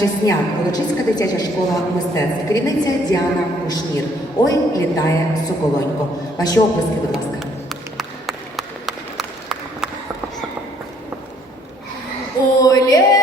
Чесня, Волочиська дитяча школа мистецтв, керівниця Діана Кушнір. Ой, літає Соколонько. Ваші описки, будь ласка. Олє!